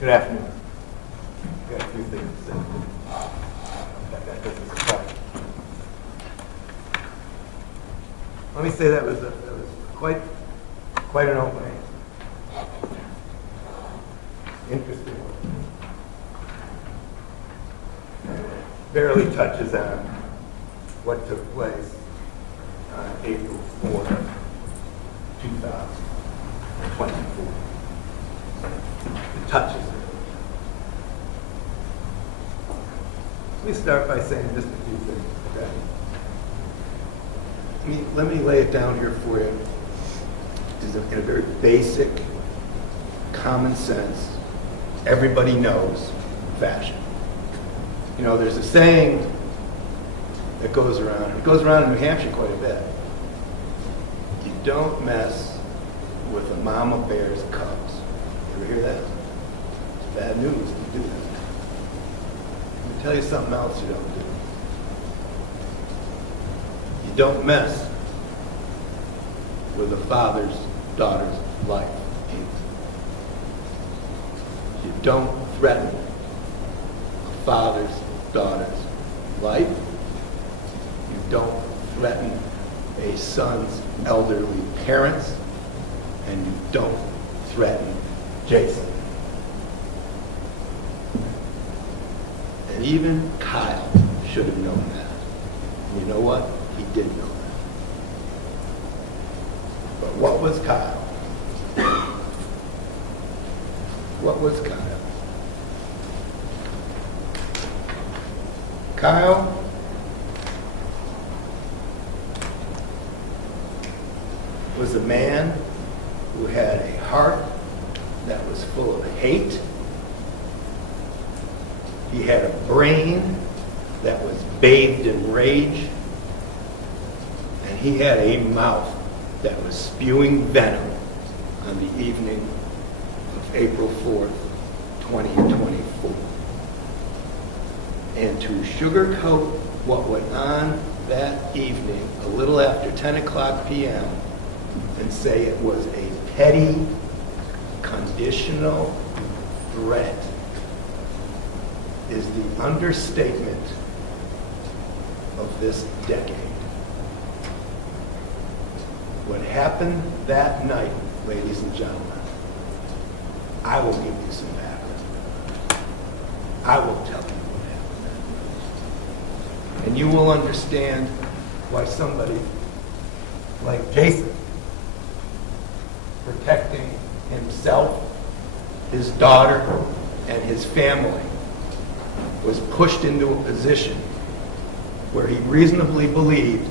Good afternoon. I've got a few things to say. I've got business to talk. Let me say that was quite an opening. Interesting. Barely touches on what took place on April 4th, 2024. It touches it. Let me start by saying just a few things, okay? Let me lay it down here for you in a very basic, common sense, everybody knows fashion. You know, there's a saying that goes around, it goes around in New Hampshire quite a bit. You don't mess with a mama bear's cubs. You ever hear that? It's bad news if you do that. Let me tell you something else you don't do. You don't mess with a father's daughter's life. You don't threaten a father's daughter's life. You don't threaten a son's elderly parents. And you don't threaten Jason. And even Kyle should have known that. And you know what? He did know that. But what was Kyle? What was Kyle? Kyle was a man who had a heart that was full of hate. He had a brain that was bathed in rage. And he had a mouth that was spewing venom on the evening of April 4th, 2024. And to sugarcoat what went on that evening, a little after 10 o'clock p.m., and say it was a petty, conditional threat is the understatement of this decade. What happened that night, ladies and gentlemen, I will give you some background. I will tell you what happened. And you will understand why somebody like Jason, protecting himself, his daughter, and his family, was pushed into a position where he reasonably believed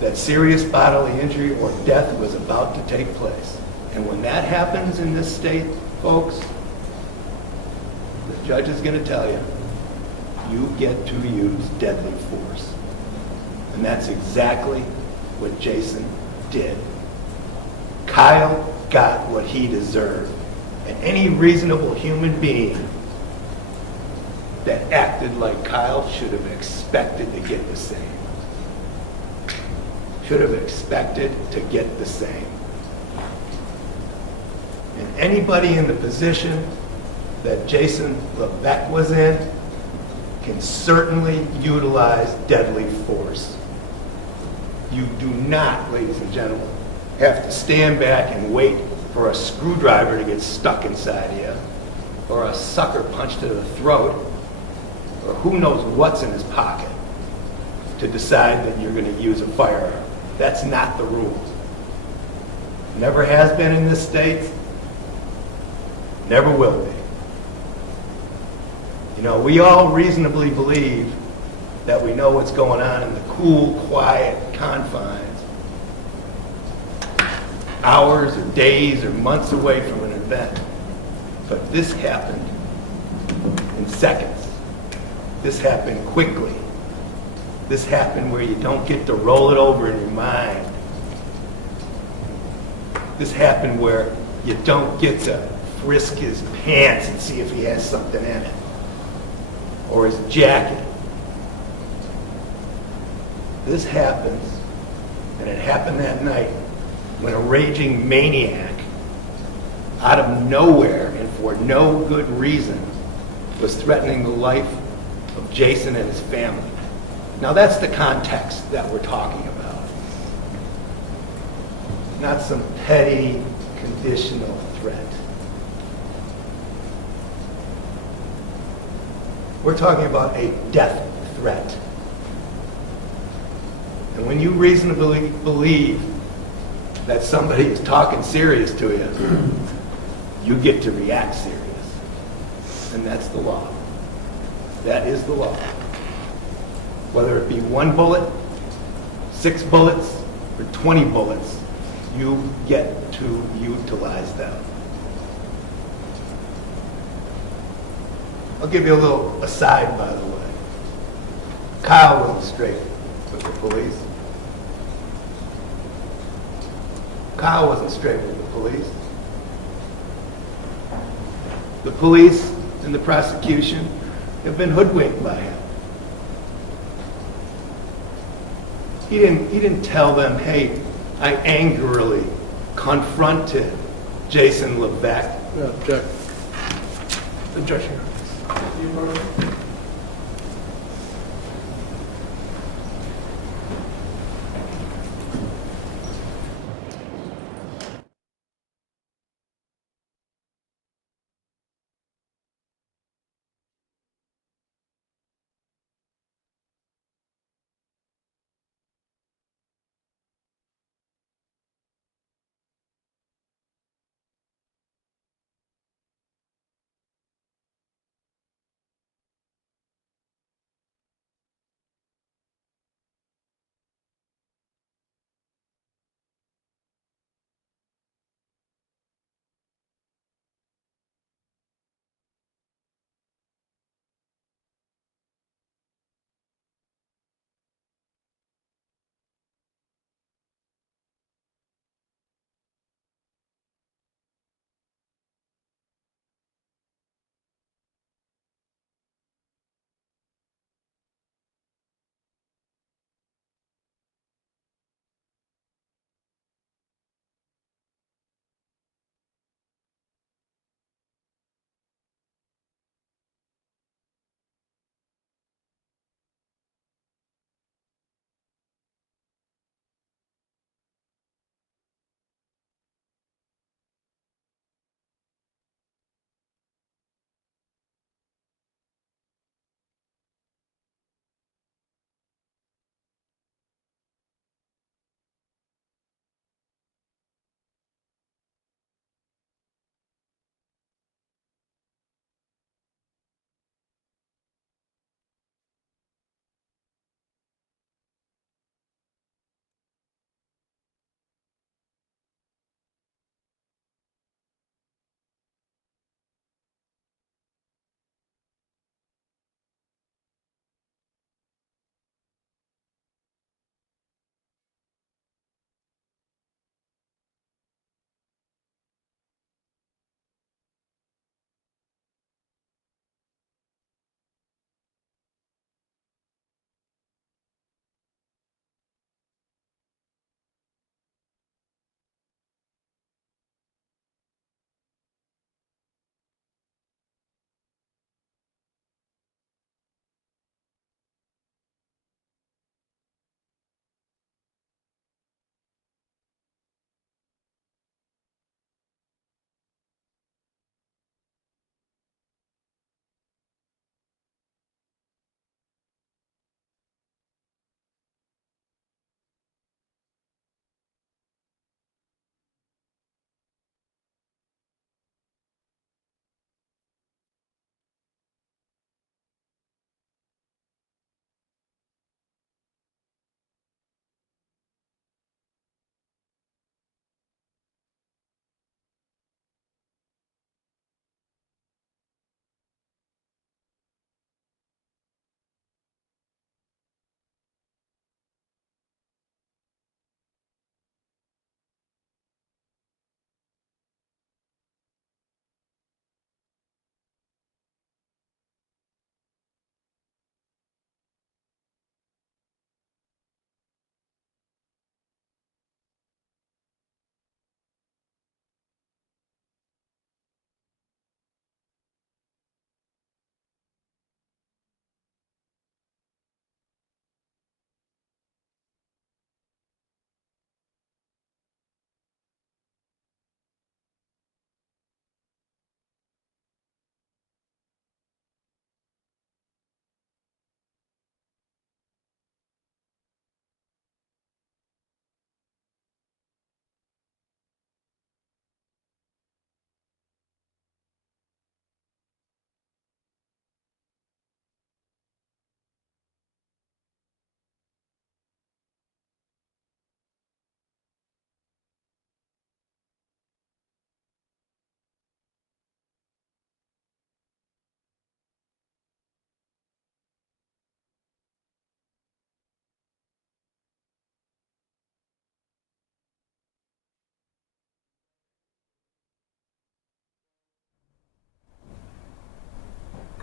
that serious bodily injury or death was about to take place. And when that happens in this state, folks, the judge is going to tell you, you get to use deadly force. And that's exactly what Jason did. Kyle got what he deserved. And any reasonable human being that acted like Kyle should have expected to get the same. Should have expected to get the same. And anybody in the position that Jason Levesque was in can certainly utilize deadly force. You do not, ladies and gentlemen, have to stand back and wait for a screwdriver to get stuck inside you, or a sucker punch to the throat, or who knows what's in his pocket to decide that you're going to use a firearm. That's not the rules. Never has been in this state, never will be. You know, we all reasonably believe that we know what's going on in the cool, quiet confines, hours or days or months away from an event. But this happened in seconds. This happened quickly. This happened where you don't get to roll it over in your mind. This happened where you don't get to frisk his pants and see if he has something in it, or his jacket. This happens, and it happened that night, when a raging maniac out of nowhere and for no good reason was threatening the life of Jason and his family. Now that's the context that we're talking about. Not some petty, conditional threat. We're talking about a death threat. And when you reasonably believe that somebody is talking serious to you, you get to react serious. And that's the law. That is the law. Whether it be 1 bullet, 6 bullets, or 20 bullets, you get to utilize them. I'll give you a little aside, by the way. Kyle wasn't straight with the police. Kyle wasn't straight with the police. The police and the prosecution have been hoodwinked by him. He didn't tell them, hey, I angrily confronted Jason Levesque. No, object. Objection.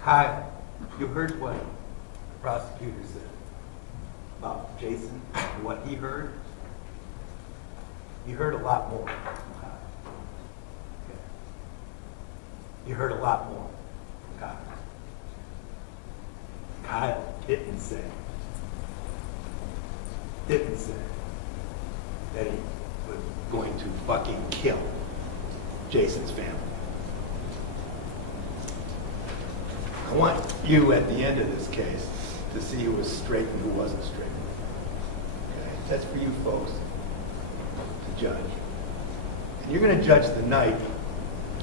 Kyle, you heard what the prosecutor said about Jason and what he heard? You heard a lot more. Okay. You heard a lot more. Kyle. Kyle didn't say that he was going to fucking kill Jason's family. I want you at the end of this case to see who was straight and who wasn't straight. Okay? That's for you folks to judge. And you're going to judge the night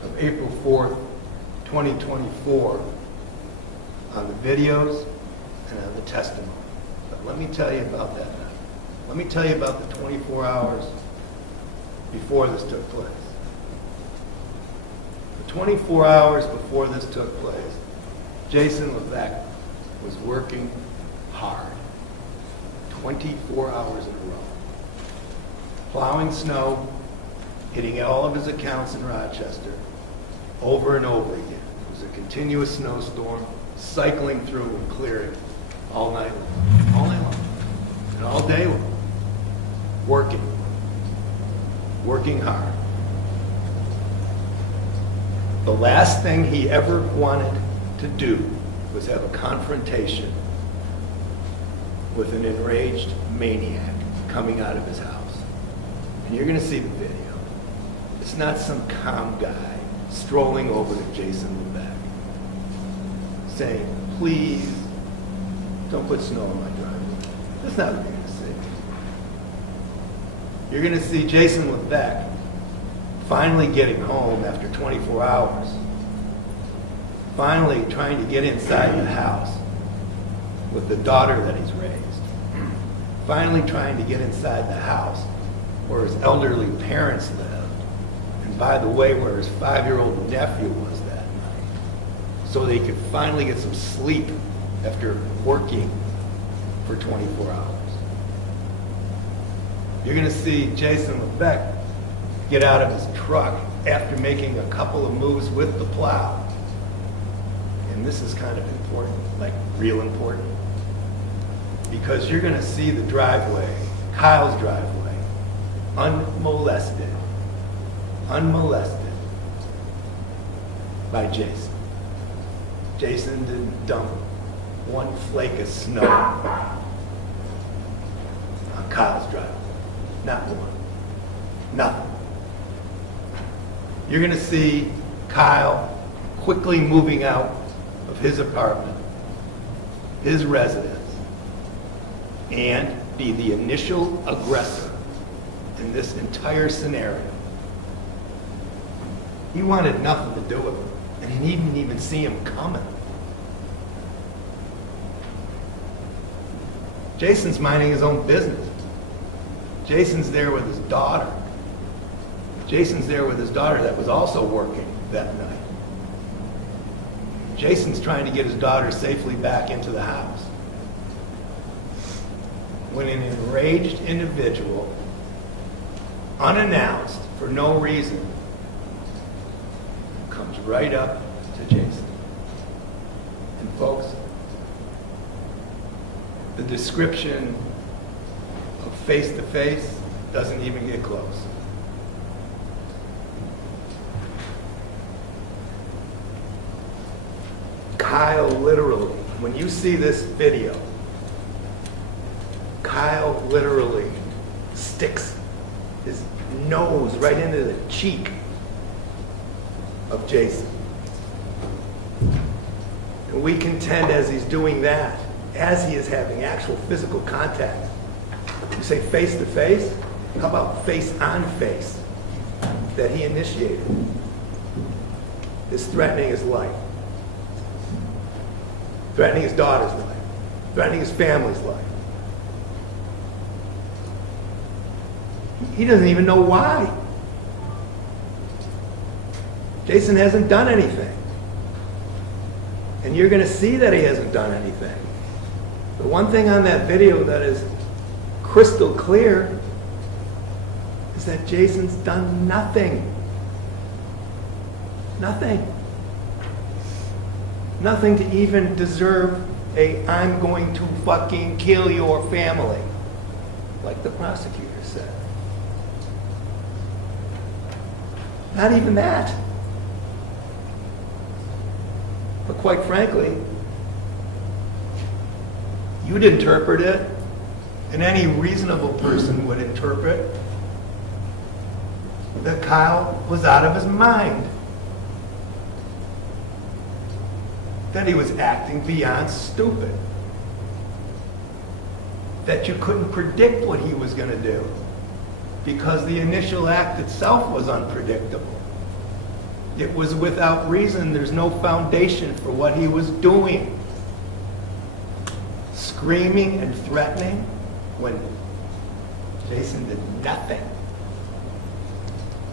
of April 4th, 2024 on the videos and on the testimony. But let me tell you about that night. Let me tell you about the 24 hours before this took place. The 24 hours before this took place, Jason Levesque was working hard, 24 hours in a row, plowing snow, hitting all of his accounts in Rochester over and over again. It was a continuous snowstorm, cycling through and clearing all night long, and all day long, working hard. The last thing he ever wanted to do was have a confrontation with an enraged maniac coming out of his house. And you're going to see the video. It's not some calm guy strolling over to Jason Levesque saying, please, don't put snow on my driveway. That's not what you're going to see. You're going to see Jason Levesque finally getting home after 24 hours, finally trying to get inside the house with the daughter that he's raised, finally trying to get inside the house where his elderly parents lived, and by the way, where his 5-year-old nephew was that night, so that he could finally get some sleep after working for 24 hours. You're going to see Jason Levesque get out of his truck after making a couple of moves with the plow. And this is kind of important, like real important, because you're going to see the driveway, Kyle's driveway, unmolested by Jason. Jason didn't dump one flake of snow on Kyle's driveway. Not one. Nothing. You're going to see Kyle quickly moving out of his apartment, his residence, and be the initial aggressor in this entire scenario. He wanted nothing to do with him, and he didn't even see him coming. Jason's minding his own business. Jason's there with his daughter. Jason's there with his daughter that was also working that night. Jason's trying to get his daughter safely back into the house. When an enraged individual, unannounced for no reason, comes right up to Jason. And folks, the description of face-to-face doesn't even get close. Kyle literally, when you see this video, Kyle literally sticks his nose right into the cheek of Jason. And we contend as he's doing that, as he is having actual physical contact, you say face to face? How about face on face that he initiated? Is threatening his life, threatening his daughter's life, threatening his family's life. He doesn't even know why. Jason hasn't done anything. And you're going to see that he hasn't done anything. The one thing on that video that is crystal clear is that Jason's done nothing. Nothing. Nothing to even deserve a "I'm going to fucking kill your family," like the prosecutor said. Not even that. But quite frankly, you'd interpret it, and any reasonable person would interpret, that Kyle was out of his mind. That he was acting beyond stupid. That you couldn't predict what he was going to do, because the initial act itself was unpredictable. It was without reason. There's no foundation for what he was doing. Screaming and threatening when Jason did nothing.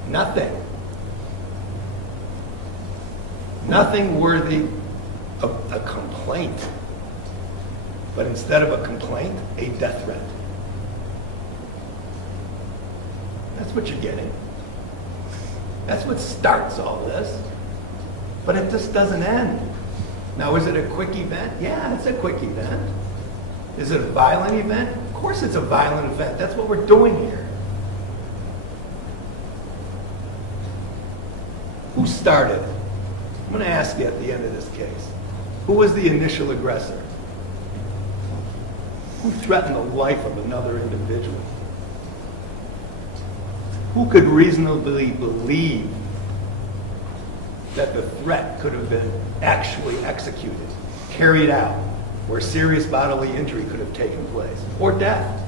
Nothing. Nothing worthy of a complaint. But instead of a complaint, a death threat. That's what you're getting. That's what starts all this. But it just doesn't end. Now, is it a quick event? Yeah, it's a quick event. Is it a violent event? Of course it's a violent event. That's what we're doing here. Who started it? I'm going to ask you at the end of this case. Who was the initial aggressor? Who threatened the life of another individual? Who could reasonably believe that the threat could have been actually executed, carried out, where serious bodily injury could have taken place, or death?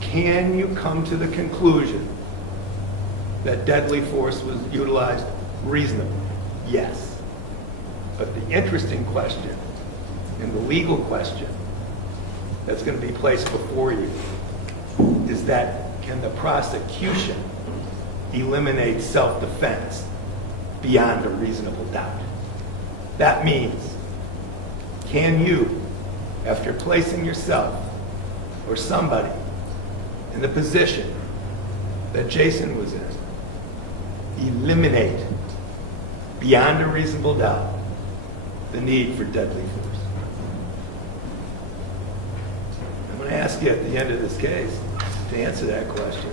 Can you come to the conclusion that deadly force was utilized reasonably? Yes. But the interesting question and the legal question that's going to be placed before you is that, can the prosecution eliminate self-defense beyond a reasonable doubt? That means, can you, after placing yourself or somebody in the position that Jason was in, eliminate beyond a reasonable doubt the need for deadly force? I'm going to ask you at the end of this case to answer that question.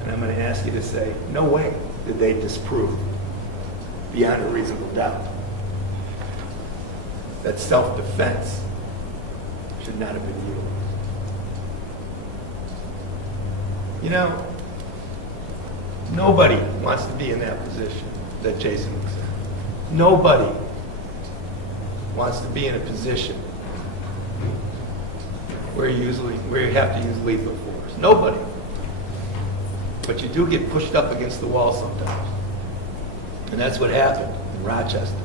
And I'm going to ask you to say, no way did they disprove beyond a reasonable doubt that self-defense should not have been utilized. You know, nobody wants to be in that position that Jason was in. Nobody wants to be in a position where you have to use lethal force. Nobody. But you do get pushed up against the wall sometimes. And that's what happened in Rochester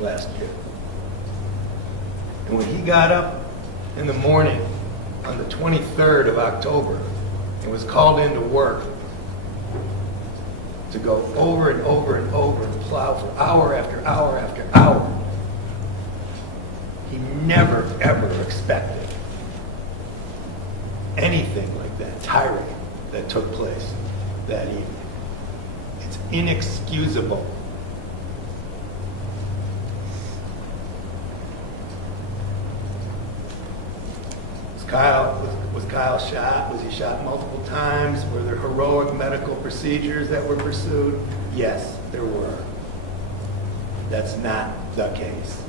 last year. And when he got up in the morning on the 23rd of October and was called into work to go over and over and over and plow for hour after hour after hour, he never, ever expected anything like that tirade that took place that evening. It's inexcusable. Was Kyle shot? Was he shot multiple times? Were there heroic medical procedures that were pursued? Yes, there were. That's not the case.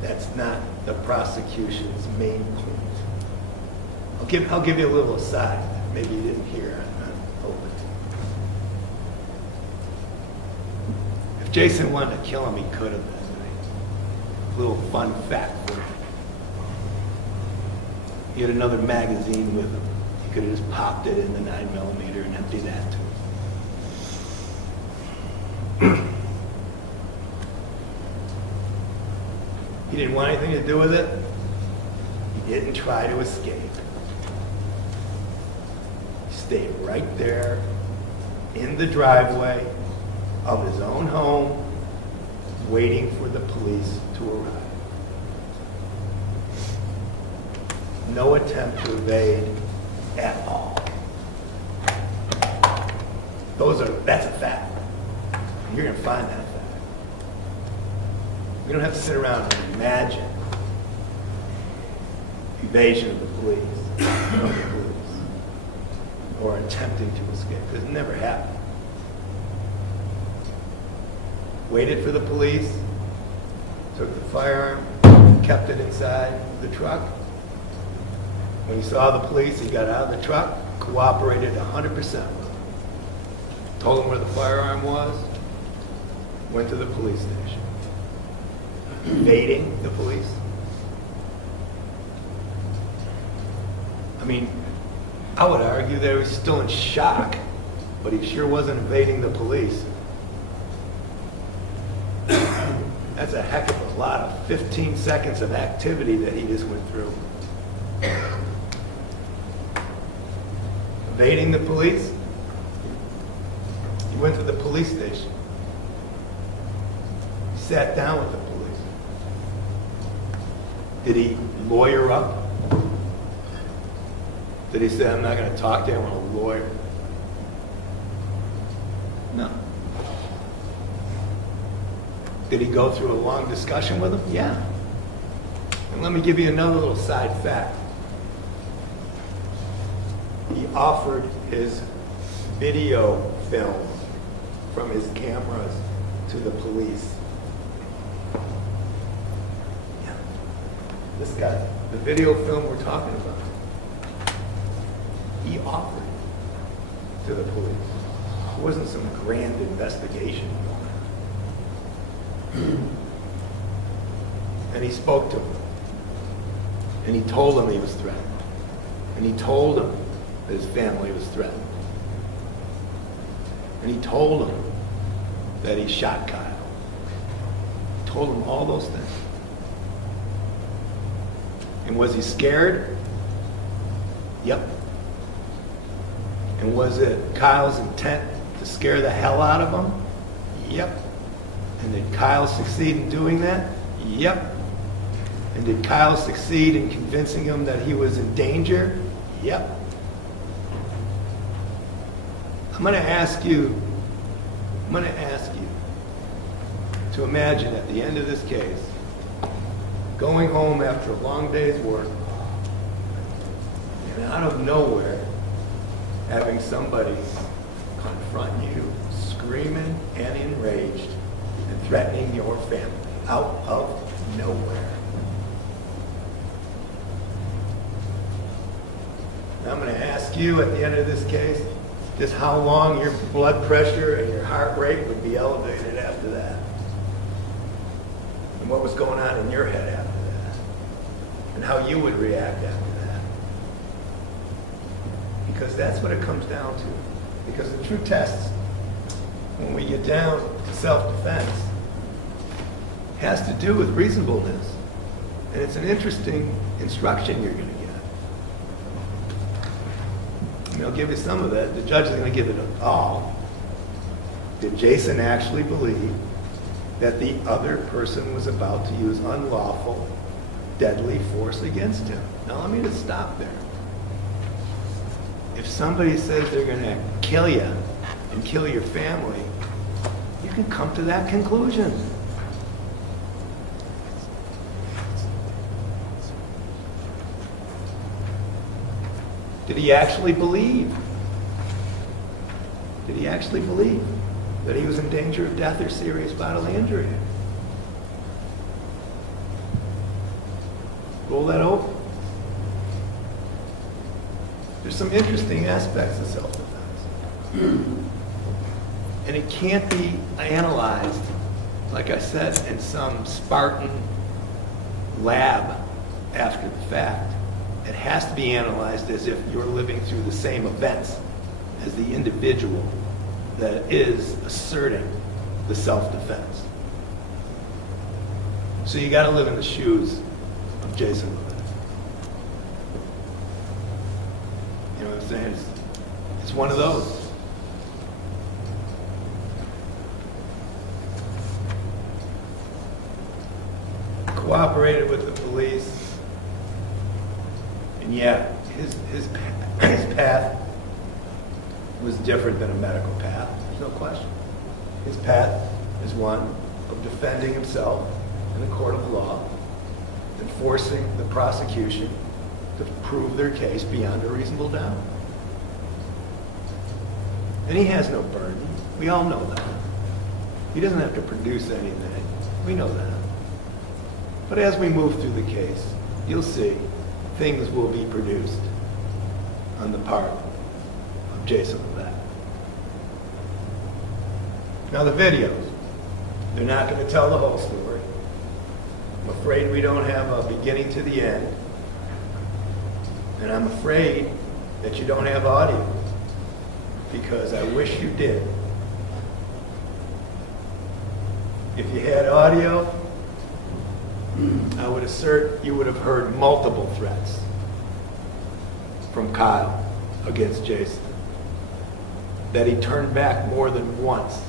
That's not the prosecution's main point. I'll give you a little aside. Maybe you didn't hear. I'm open. If Jason wanted to kill him, he could have. A little fun fact for you. He had another magazine with him. He could have just popped it in the 9mm and emptied that too. He didn't want anything to do with it. He didn't try to escape. He stayed right there in the driveway of his own home, waiting for the police to arrive. No attempt to evade at all. That's a fact. You're going to find that fact. We don't have to sit around and imagine evasion of the police, or attempting to escape, because it never happened. Waited for the police, took the firearm, kept it inside the truck. When he saw the police, he got out of the truck, cooperated 100% with them. Told them where the firearm was, went to the police station. Evading the police. I mean, I would argue that he was still in shock, but he sure wasn't evading the police. That's a heck of a lot of 15 seconds of activity that he just went through. Evading the police? He went to the police station. He sat down with the police. Did he lawyer up? Did he say, I'm not going to talk to you, I want a lawyer? No. Did he go through a long discussion with him? Yeah. And let me give you another little side fact. He offered his video film from his cameras to the police. Yeah. This guy, the video film we're talking about, he offered to the police. It wasn't some grand investigation going on. And he spoke to him. And he told him he was threatened. And he told him that his family was threatened. And he told him that he shot Kyle. He told him all those things. And was he scared? Yep. And was it Kyle's intent to scare the hell out of him? Yep. And did Kyle succeed in doing that? Yep. And did Kyle succeed in convincing him that he was in danger? Yep. I'm going to ask you to imagine at the end of this case, going home after a long day's work, and out of nowhere, having somebody confront you, screaming and enraged, and threatening your family out of nowhere. And I'm going to ask you at the end of this case, just how long your blood pressure and your heart rate would be elevated after that. And what was going on in your head after that. And how you would react after that. Because that's what it comes down to. Because the true test, when we get down to self-defense, has to do with reasonableness. And it's an interesting instruction you're going to get. And I'll give you some of that. The judge is going to give it all. Did Jason actually believe that the other person was about to use unlawful, deadly force against him? Now let me just stop there. If somebody says they're going to kill you and kill your family, you can come to that conclusion. Did he actually believe? Did he actually believe that he was in danger of death or serious bodily injury? Roll that over. There's some interesting aspects of self-defense. And it can't be analyzed, like I said, in some Spartan lab after the fact. It has to be analyzed as if you're living through the same events as the individual that is asserting the self-defense. So you got to live in the shoes of Jason Levesque. You know what I'm saying? It's one of those. Cooperated with the police. And yeah, his path was different than a medical path, there's no question. His path is one of defending himself in a court of law and forcing the prosecution to prove their case beyond a reasonable doubt. And he has no burden. We all know that. He doesn't have to produce anything. We know that. But as we move through the case, you'll see things will be produced on the part of Jason Levesque. Now the videos, they're not going to tell the whole story. I'm afraid we don't have a beginning to the end. And I'm afraid that you don't have audio, because I wish you did. If you had audio, I would assert you would have heard multiple threats from Kyle against Jason. That he turned back more than once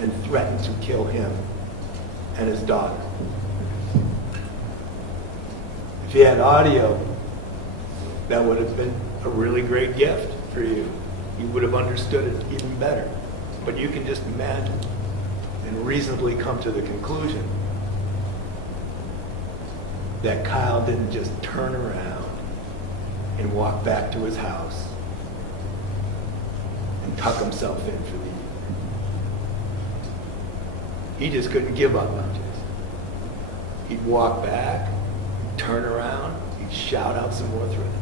and threatened to kill him and his daughter. If you had audio, that would have been a really great gift for you. You would have understood it even better. But you can just imagine and reasonably come to the conclusion that Kyle didn't just turn around and walk back to his house and tuck himself in for the evening. He just couldn't give up on Jason. He'd walk back, turn around, he'd shout out some more threats.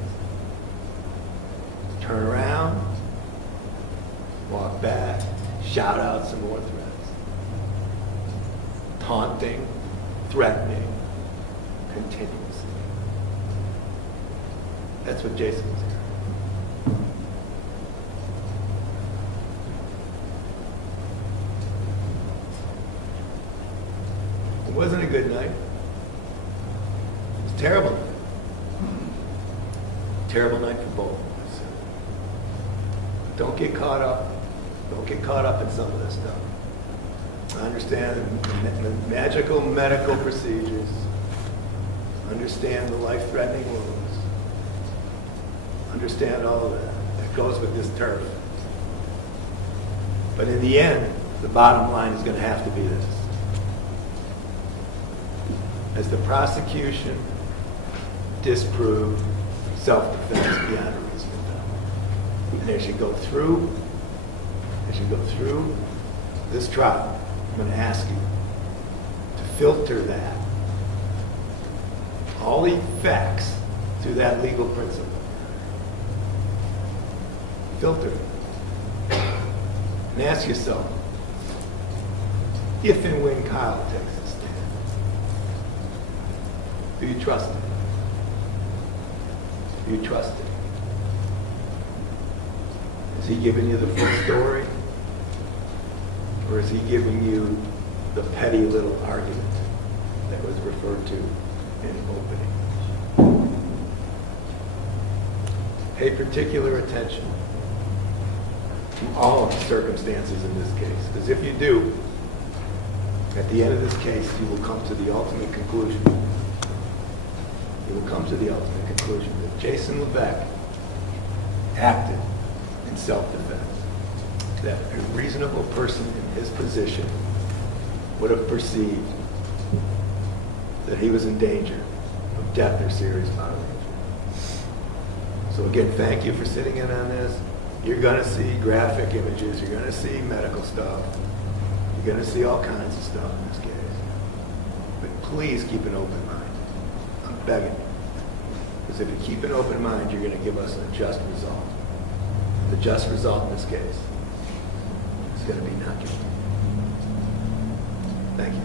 Turn around, walk back, shout out some more threats. Taunting, threatening, continuously. That's what Jason was here. It wasn't a good night. It was a terrible night. Terrible night for both of us. Don't get caught up. Don't get caught up in some of this stuff. I understand the magical medical procedures. Understand the life-threatening wounds. Understand all of that. That goes with this turf. But in the end, the bottom line is going to have to be this. As the prosecution disproved self-defense beyond a reasonable doubt. And as you go through this trial, I'm going to ask you to filter that, all the facts through that legal principle. Filter it. And ask yourself, if and when Kyle takes a stand, do you trust him? Do you trust him? Is he giving you the full story? Or is he giving you the petty little argument that was referred to in opening? Pay particular attention to all of the circumstances in this case. Because if you do, at the end of this case, you will come to the ultimate conclusion. You will come to the ultimate conclusion that Jason Levesque acted in self-defense. That a reasonable person in his position would have perceived that he was in danger of death or serious bodily injury. So again, thank you for sitting in on this. You're going to see graphic images. You're going to see medical stuff. You're going to see all kinds of stuff in this case. But please keep an open mind. I'm begging you. Because if you keep an open mind, you're going to give us a just result. The just result in this case is going to be not guilty. Thank you.